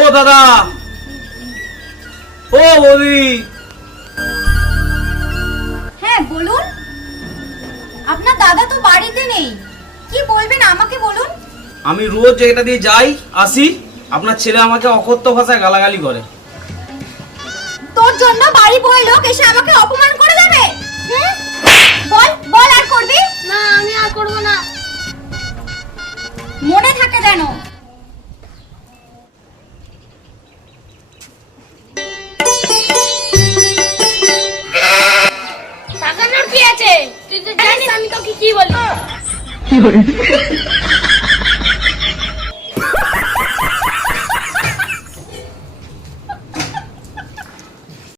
ও দাদা, ও বৌদি। হ্যাঁ বলুন। আপনার দাদা তো বাড়িতে নেই, কি বলবেন আমাকে বলুন। আমি রোজ এটা দিয়ে যাই আসি, আপনার ছেলে আমাকে অকথ্য ভাষায় গালাগালি করে। তোর জন্য বাড়ি বয় লোক এসে আমাকে অপমান করে দেবে? বল বল, আর করবি না, আমি আর করবো না। মনে থাকে যেন। তাকানোর কি আছে? তুই তো জানিস আমি তোকে কি বলি।